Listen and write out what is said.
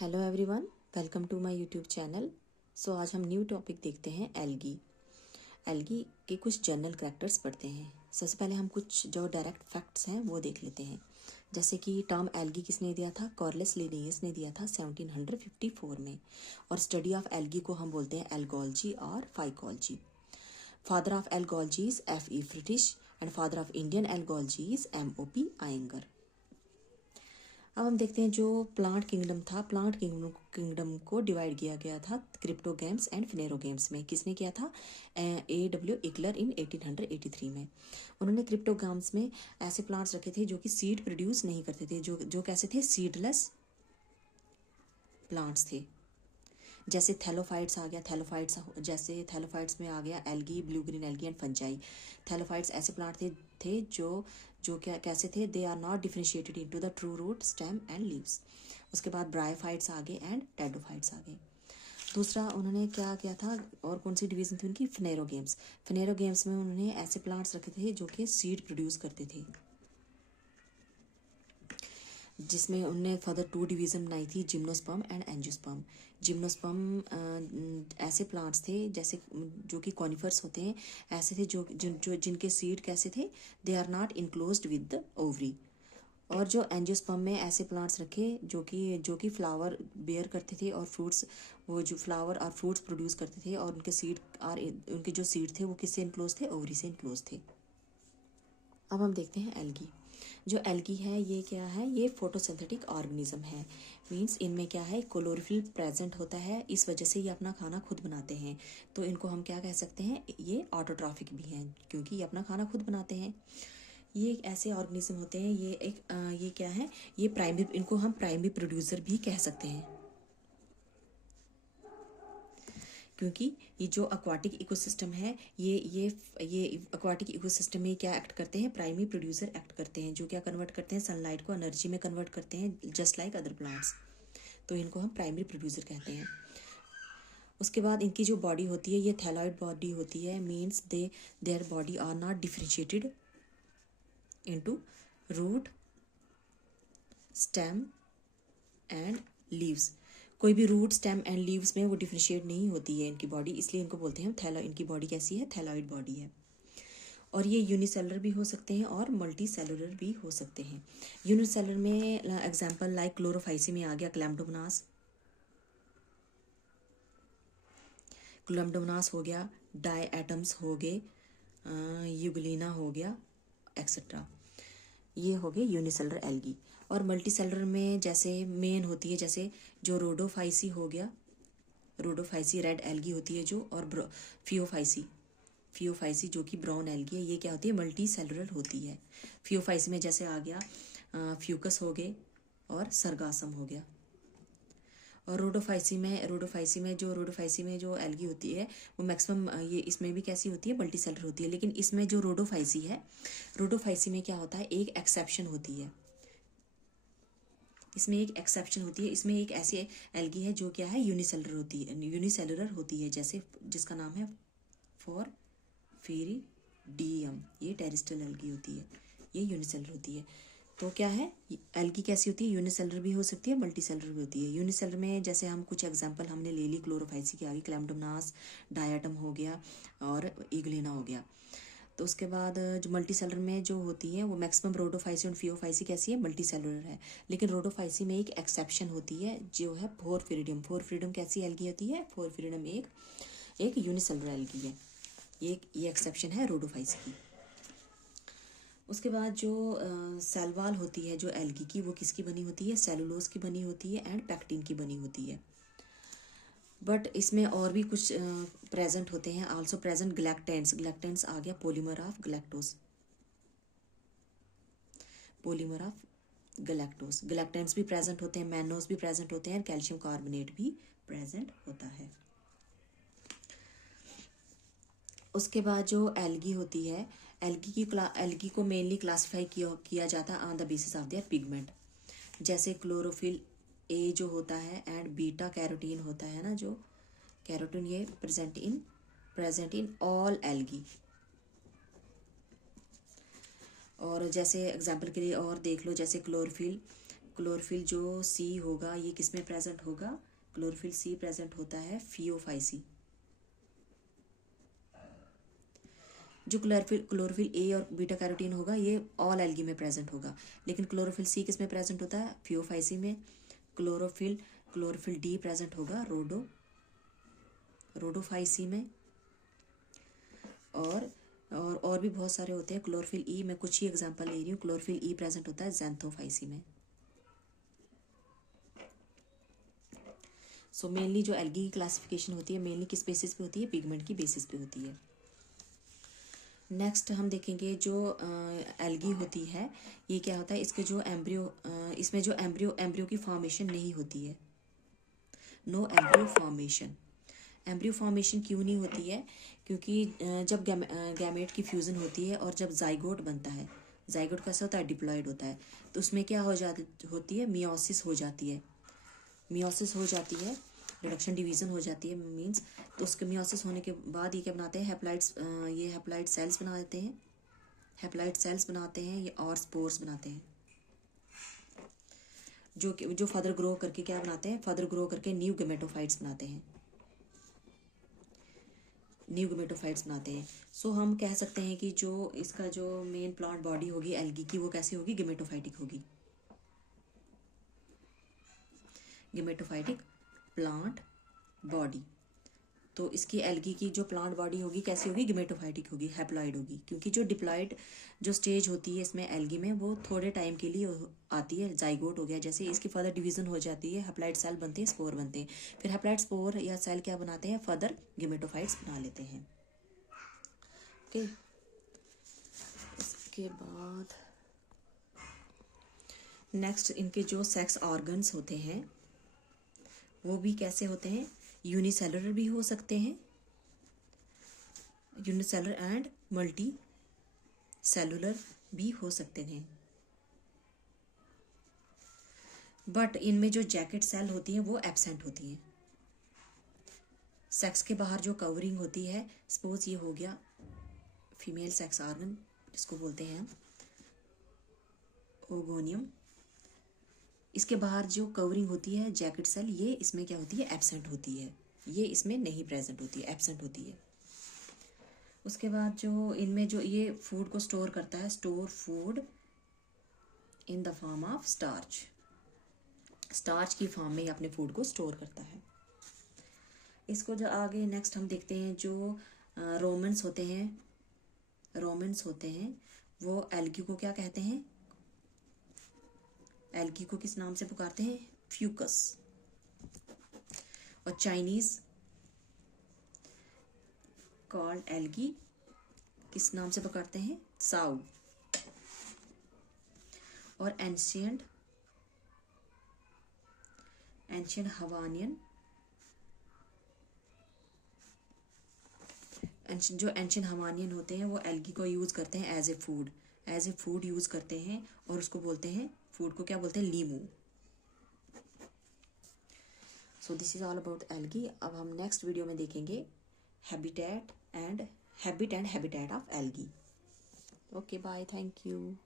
Hello everyone, welcome to my YouTube channel. So आज हम new topic देखते हैं एल्गी। एल्गी के कुछ जनरल कैरेक्टर्स पढ़ते हैं। सबसे पहले हम कुछ जो डायरेक्ट फैक्ट्स हैं वो देख लेते हैं। जैसे कि टर्म एल्गी किसने दिया था? कार्लस लिनियस ने दिया था 1754 में। और स्टडी ऑफ एल्गी को हम बोलते हैं एल्गोलॉजी और phycology. Father of algology is F.E. Fritsch and father of Indian algology is M.O.P. Iyengar. अब हम देखते हैं जो प्लांट किंगडम था। प्लांट किंगडम को डिवाइड किया गया था क्रिप्टोगेम्स एंड फिनेरोगेम्स में। किसने किया था? A.W. इकलर इन 1883 में। उन्होंने क्रिप्टोगेम्स में ऐसे प्लांट्स रखे थे जो कि सीड प्रोड्यूस नहीं करते थे, जो कैसे थे? सीडलेस प्लांट्स थे। जैसे थैलोफाइट्स आ गया, जैसे थैलोफाइट्स में आ गया algae, blue green algae and fungi. Thallophytes ऐसे प्लांट थे जो क्या कैसे थे? They are not differentiated into the true root, stem and leaves. उसके बाद ब्रायोफाइट्स आ गए एंड टेडोफाइट्स आ गए। दूसरा उन्होंने क्या किया था, और कौन सी डिवीजन थी उनकी? फिनेरोगेम्स। फिनेरोगेम्स में उन्होंने ऐसे प्लांट्स रखे थे जो कि सीड प्रोड्यूस करते थे, जिसमें उनने फर्दर 2 डिवीज़न बनाई थी, जिम्नोस्पर्म एंड एंजियोस्पर्म। जिम्नोस्पर्म ऐसे प्लांट्स थे जैसे जो कि कॉनिफर्स होते हैं, ऐसे थे जो जिनके सीड कैसे थे? They are not enclosed with the ovary. और जो एंजियोस्पर्म में ऐसे प्लांट्स रखे जो कि फ्लावर बेयर करते थे और फ्रूट्स, वो जो फ्लावर और फ्रूट्स प्रोड्यूस करते थे, और उनके जो सीड थे वो किससे इनक्लोज थे? ओवरी से इनक्लोज थे। अब हम देखते हैं एल्गी। जो एल्गी है ये क्या है? ये फोटोसिंथेटिक ऑर्गेनिज्म है। मींस इनमें क्या है? क्लोरोफिल प्रेजेंट होता है, इस वजह से ये अपना खाना खुद बनाते हैं। तो इनको हम क्या कह सकते हैं? ये ऑटोट्रॉफिक भी हैं क्योंकि ये अपना खाना खुद बनाते हैं। ये एक ऐसे ऑर्गेनिज्म होते हैं, ये क्या है? इनको हम प्राइमरी प्रोड्यूसर भी कह सकते हैं, क्योंकि ये जो एक्वाटिक इकोसिस्टम है, ये एक्वाटिक इकोसिस्टम में क्या एक्ट करते हैं? प्राइमरी प्रोड्यूसर एक्ट करते हैं, जो क्या कन्वर्ट करते हैं? सनलाइट को एनर्जी में कन्वर्ट करते हैं, जस्ट लाइक अदर प्लांट्स। तो इनको हम प्राइमरी प्रोड्यूसर कहते हैं। उसके बाद इनकी जो बॉडी होती है ये थैलॉइड बॉडी होती है। Means their body are not differentiated into root, stem and leaves. कोई भी रूट, स्टेम एंड लीव्स में वो डिफरेंशिएट नहीं होती है इनकी बॉडी, इसलिए इनको बोलते हैं हम इनकी बॉडी कैसी है? थैलॉइड बॉडी है। और ये यूनिसेलुलर भी हो सकते हैं और मल्टी सेलुलर भी हो सकते हैं। यूनिसेलुलर में एग्जांपल लाइक क्लोरोफाइसी में आ गया क्लैम्डोमोनास हो गया, डायएटम्स हो गए, यूग्लिना हो गया, एक्सेट्रा। ये हो गए यूनिसेलुलर एल्गी। और मल्टी सेलुलर में जैसे मेन होती है, जैसे जो रोडोफाइसी हो गया, रोडोफाइसी रेड एल्गी होती है जो, और फियोफाइसी जो कि ब्राउन एल्गी है, ये क्या होती है? मल्टी सेलुलर होती है। फियोफाइसी में जैसे आ गया फ्यूकस हो गए और सरगासम हो गया। और रोडोफाइसी में जो एल्गी होती है वो मैक्सिमम, ये इसमें भी कैसी होती है? मल्टी सेलुलर होती है। लेकिन इसमें जो रोडोफाइसी में क्या होता है? एक एक्सेप्शन होती है। इसमें एक ऐसी एल्गी है जो क्या है? यूनिसेलुलर होती है, जैसे जिसका नाम है फोरफिरिडियम। ये टेरेस्ट्रियल एल्गी होती है, ये यूनिसेलुलर होती है। तो क्या है? एल्गी कैसी होती है? यूनिसेलुलर भी हो सकती है, मल्टी सेलुलर भी होती है। यूनिसेलुलर में जैसे हम कुछ एग्जांपल हमने ले ली, क्लोरोफाइसी की आ गई, क्लैम्डोमोनास, डायटम हो गया और इग्लिना हो गया। तो उसके बाद जो मल्टी सेलुलर में जो होती है वो मैक्सिमम रोडोफाइसी और फियोफाइसी कैसी है? मल्टी सेलुलर है। लेकिन रोडोफाइसी में एक एक्सेप्शन होती है जो है फोरफिरिडियम कैसी एल्गी होती है? फोरफिरिडियम एक यूनिसेलुलर एल्गी है। ये एक्सेप्शन है रोडोफाइसी की। उसके बाद जो सेल होती है जो एल्गी की, वो किसकी बनी होती है? सेलुलोज की बनी होती है एंड पैक्टिन की बनी होती है। बट इसमें और भी कुछ प्रेजेंट होते हैं। आल्सो प्रेजेंट ग्लैक्टेंट्स आ गया, पॉलीमर ऑफ गैलेक्टोस। ग्लैक्टेंट्स भी प्रेजेंट होते हैं, मैनोस भी प्रेजेंट होते हैं, कैल्शियम कार्बोनेट भी प्रेजेंट होता है। उसके बाद जो एल्गी होती है, एल्गी को मेनली क्लासिफाई किया जाता है on the basis of their pigment. जैसे क्लोरोफिल ए जो होता है एंड बीटा कैरोटीन होता है ना, जो कैरोटीन ये प्रेजेंट इन ऑल एल्गी। और जैसे एग्जांपल के लिए और देख लो, जैसे क्लोरोफिल जो सी होगा ये किस में प्रेजेंट होगा? क्लोरोफिल सी प्रेजेंट होता है फियोफाइसी। जो क्लोरोफिल ए और बीटा कैरोटीन होगा ये ऑल एल्गी में प्रेजेंट होगा, लेकिन क्लोरोफिल सी किस में प्रेजेंट होता है? फियोफाइसी में। क्लोरोफिल डी प्रेजेंट होगा रोडोफाइसी में। और भी बहुत सारे होते हैं। क्लोरोफिल ई, मैं कुछ ही एग्जांपल ले रही हूँ। क्लोरोफिल ई प्रेजेंट होता है ज़ैंथोफाइसी में। सो मेनली जो एल्गी की क्लासिफिकेशन होती है मेनली किस बेसिस पे होती है? पिगमेंट की बेसिस पे होती है। नेक्स्ट हम देखेंगे जो एल्गी होती है ये क्या होता है? इसके जो एम्ब्रियो, इसमें जो एम्ब्रियो की फॉर्मेशन नहीं होती है। No embryo formation. Embryo formation क्यों नहीं होती है? क्योंकि जब गैमेट की फ्यूज़न होती है और जब जाइगोट बनता है, जाइगोट कैसा होता है? डिप्लॉयड होता है, तो उसमें क्या होती है? मियोसिस हो जाती है। मियोसिस हो जाती है, रिडक्शन डिवीज़न हो जाती है मींस। तो उसके मियोसिस होने के बाद ये क्या बनाते हैं? ये हैप्लॉइड सेल्स बना देते हैं। हैप्लॉइड सेल्स बनाते हैं ये और स्पोर्स बनाते हैं, जो फर्दर ग्रो करके क्या बनाते हैं? फर्दर ग्रो करके न्यू गेमेटोफाइट्स बनाते हैं। सो हम कह सकते हैं कि जो इसका जो मेन प्लांट बॉडी होगी एल्गी की वो कैसी होगी? गेमेटोफाइटिक होगी। Gametophytic plant body. तो इसकी एल्गी की जो प्लांट बॉडी होगी कैसी होगी? गेमेटोफाइटिक होगी, हैप्लॉइड होगी। क्योंकि जो डिप्लॉइड जो स्टेज होती है इसमें एल्गी में वो थोड़े टाइम के लिए आती है। जाइगोट हो गया, जैसे इसकी फर्दर डिवीजन हो जाती है, हैप्लॉइड सेल बनते हैं, स्पोर बनते हैं। फिर हैप्लॉइड स्पोर या सेल क्या बनाते हैं? फर्दर गेमेटोफाइट्स बना लेते हैं। ओके, इसके बाद नेक्स्ट इनके जो सेक्स ऑर्गन्स होते हैं वो भी कैसे होते हैं? यूनिसेलुलर भी हो सकते हैं, यूनिसेलुलर एंड मल्टी सेलुलर भी हो सकते हैं। बट इनमें जो जैकेट सेल होती हैं वो एब्सेंट होती हैं। सेक्स के बाहर जो कवरिंग होती है, सपोज ये हो गया फीमेल सेक्स ऑर्गन जिसको बोलते हैं ओगोनियम, इसके बाहर जो कवरिंग होती है जैकेट सेल, ये इसमें क्या होती है? एब्सेंट होती है। ये इसमें नहीं प्रेजेंट होती है, एब्सेंट होती है। उसके बाद जो इनमें जो ये फूड को स्टोर करता है, store food in the form of starch. Starch की फॉर्म में ये अपने फूड को स्टोर करता है। इसको जो आगे नेक्स्ट हम देखते हैं जो रोमेंस होते हैं वो एल्गी को क्या कहते हैं? एल्गी को किस नाम से पुकारते हैं? फ्यूकस। और चाइनीज कॉल्ड एल्गी किस नाम से पुकारते हैं? साउ। और एंशियंट हवानियन, जो एंशियंट हवानियन होते हैं वो एल्गी को यूज़ करते हैं एज ए फूड यूज़ करते हैं, और उसको बोलते हैं, फूड को क्या बोलते हैं? लीमू। So this is all about algae. अब हम नेक्स्ट वीडियो में देखेंगे habit and habitat of algae. Okay bye, thank you.